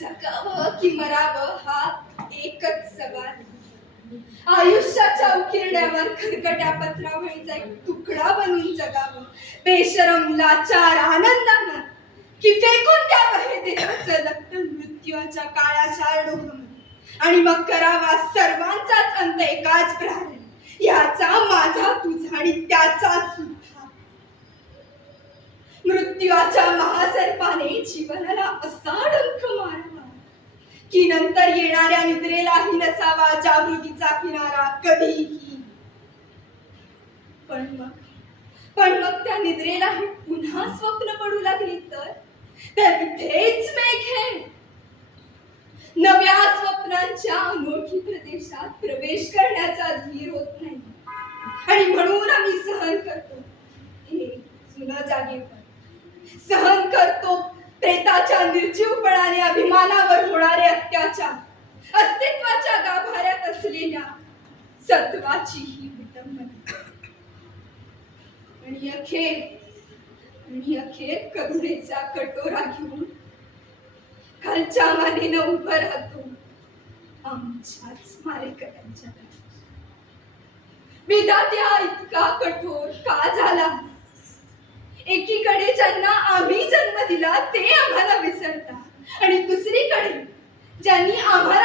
जगावं की मरावं हा एकच सवाल. आयुष्याच्या उकिरड्यावर खरकट्या पत्रावळीचा एक तुकडा बनून जगावं, बेशरम लाचार आनंदानं, की फेकून द्यावं हे देहाचं लग्न मृत्यूच्या काळाच्या डोहमध्ये, आणि मग करावा सर्वांचाच अंत एकाच प्रहाराने, याचा माझा तुझा आणि त्याचा सुद्धा. मृत्यूच्या महासर्पाने जीवनाला असा डंख मारावा की नंतर येणाऱ्या निद्रेलाही नसावा जागृतीचा किनारा कधीही. पण मग त्या निद्रेलाही पुन्हा स्वप्न पडू लागली तर तिथेच मेघे नव्या स्वप्नांच्या अनोळखी प्रदेशात प्रवेश करण्याचा धीर होत नाही, आणि म्हणून आम्ही सहन करतो हे जुनं जागेपण, सहन करतो प्रेताच्या निर्जीवपणाने अभिमानावर होणारे अत्याचार, अस्तित्वाच्या गाभाऱ्यात असलेल्या सत्वाची ही विटंबना, आणि अखेर करुणेचा कटोरा घेऊन खालच्या मानेनं उभं राहतो आमच्याच मारेकऱ्यांच्या. विधात्या इतका कठोर का झाला? एकीकडे ज्यांना आम्ही जन्म दिला ते आम्हाला विसरतात, आणि दुसरीकडे ज्यांनी आम्हाला